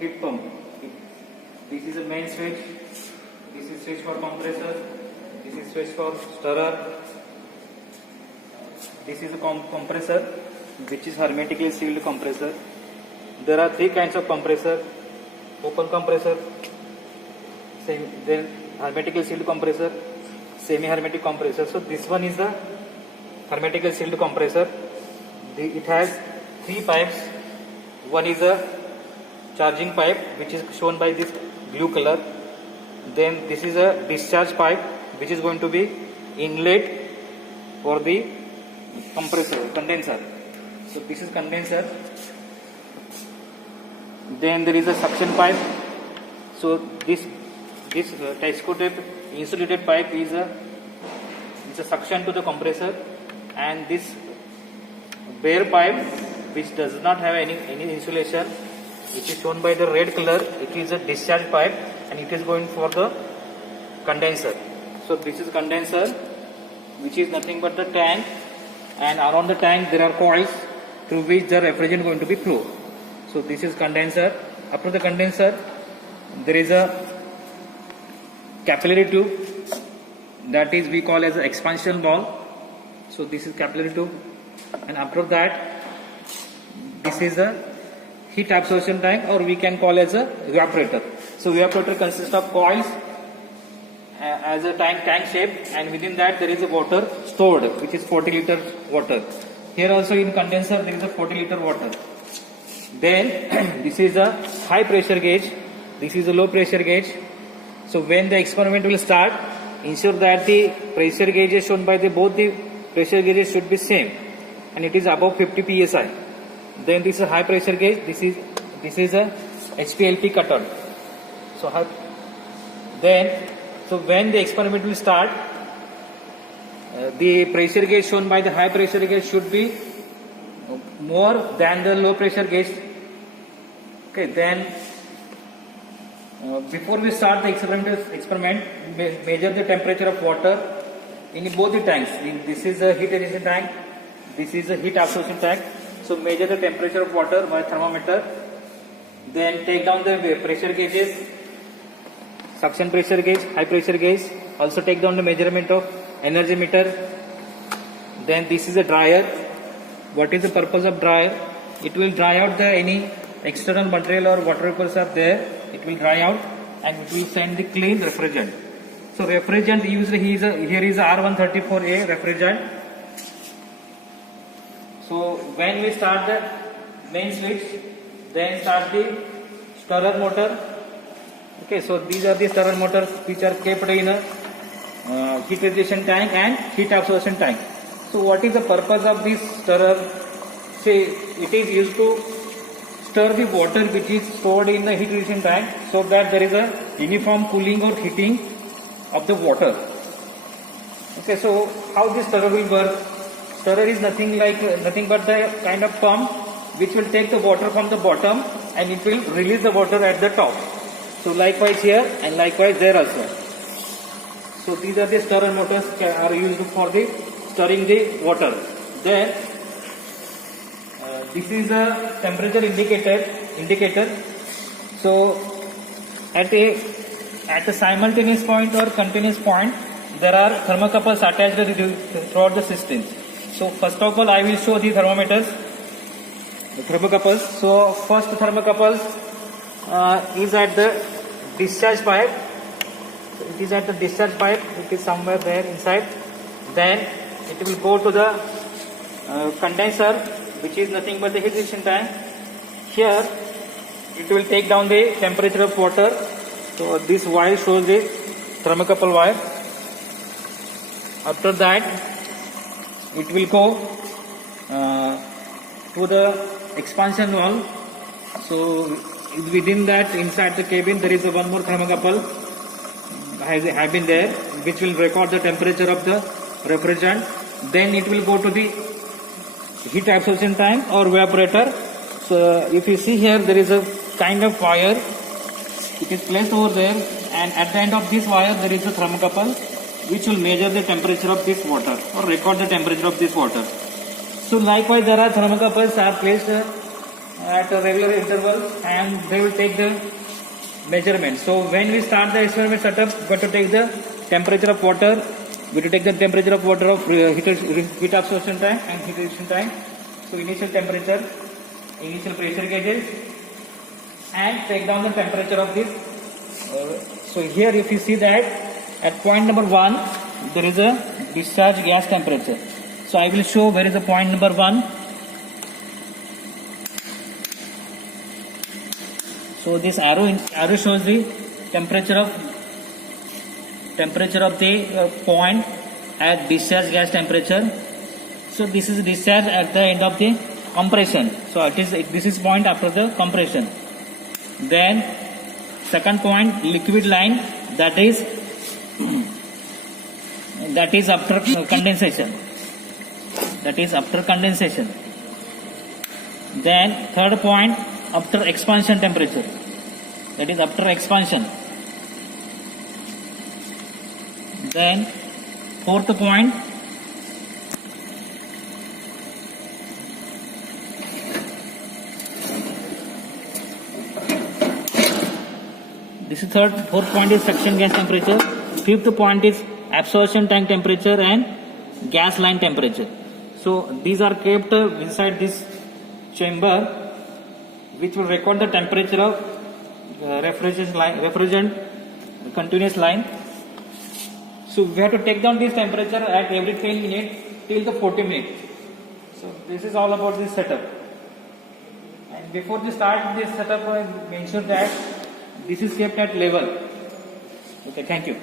heat pump. This is a main switch. This is switch for compressor. This is switch for stirrer. This is a compressor, which is hermetically sealed compressor. There are three kinds of compressor: open compressor, then hermetically sealed compressor, semi-hermetic compressor. So this one is the hermetically sealed compressor. It has three pipes. One is a charging pipe, which is shown by this blue color. Then this is a discharge pipe, which is going to be inlet for the condenser. So this is condenser. Then there is a suction pipe. So this Tesco tape insulated pipe is a suction to the compressor, and this bare pipe, which does not have any insulation, which is shown by the red color, it is a discharge pipe and it is going for the condenser. So this is condenser, which is nothing but the tank, and around the tank there are coils through which the refrigerant going to be flow. So this is condenser. After the condenser, there is a capillary tube, that is we call as an expansion valve. So this is capillary tube, and after that this is a heat absorption tank, or we can call as a evaporator. So evaporator consists of coils as a tank shape, and within that there is a water stored, which is 40 liter water. Here also in condenser there is a 40 liter water. Then this is a high pressure gauge, this is a low pressure gauge. So when the experiment will start, ensure that the pressure gauges shown by both the pressure gauges should be same, and it is above 50 psi. Then this is a high pressure gauge. This is a HPLC cutter. So when the experiment will start, the pressure gauge shown by the high pressure gauge should be more than the low pressure gauge. Okay, then before we start the experiment, measure the temperature of water in both the tanks. This is a heat rejection tank, this is a heat absorption tank. So measure the temperature of water by thermometer. Then take down the pressure gauges, suction pressure gauge, high pressure gauge. Also take down the measurement of energy meter. Then this is a dryer. What is the purpose of dryer? It will dry out any external material or water vapors are there. It will dry out and it will send the clean refrigerant. So refrigerant used here is R134A refrigerant. So when we start the main switch, then start the stirrer motor. Okay, so these are the stirrer motors which are kept in a heat rejection tank and heat absorption tank. So what is the purpose of this stirrer? Say it is used to stir the water which is stored in the heat rejection tank, so that there is a uniform cooling or heating of the water. Okay, so how this stirrer will work? Stirrer is nothing but the kind of pump which will take the water from the bottom and it will release the water at the top. So likewise here and likewise there also. So these are the stirrer motors are used for the stirring the water. Then this is a temperature indicator. So at a simultaneous point or continuous point, there are thermocouples attached throughout the system. So first of all, I will show the thermometers, the thermocouples. So first thermocouple is at the discharge pipe. So it is at the discharge pipe. It is somewhere there inside. Then it will go to the condenser, which is nothing but the heat rejection tank. Here it will take down the temperature of water. So this wire shows the thermocouple wire. After that, it will go to the expansion valve. So within that, inside the cabin, there is one more thermocouple have been there, which will record the temperature of the refrigerant. Then it will go to the heat absorption tank or evaporator. So if you see here, there is a kind of wire. It is placed over there, and at the end of this wire there is a thermocouple which will measure the temperature of this water or record the temperature of this water. So likewise, there are thermocouples are placed at a regular interval, and they will take the measurement. So when we start the experiment setup, we have to take the temperature of water. We have to take the temperature of water of heat absorption time and heat rejection time. So initial temperature, initial pressure gauges, and take down the temperature of this. So here if you see that at point number 1 there is a discharge gas temperature. So I will show where is the point number 1. So this arrow shows the temperature of the point at discharge gas temperature. So this is discharge at the end of the compression. So this is point after the compression. Then second point, liquid line, that is after condensation. Then third point, after expansion temperature, that is after expansion. Then fourth point, this is fourth point is suction gas temperature. Fifth point is absorption tank temperature and gas line temperature. So these are kept inside this chamber, which will record the temperature of refrigerant continuous line. So we have to take down this temperature at every 10 minutes till the 40 minutes. So this is all about this setup. And before we start this setup, I mentioned that this is kept at level. Okay, thank you.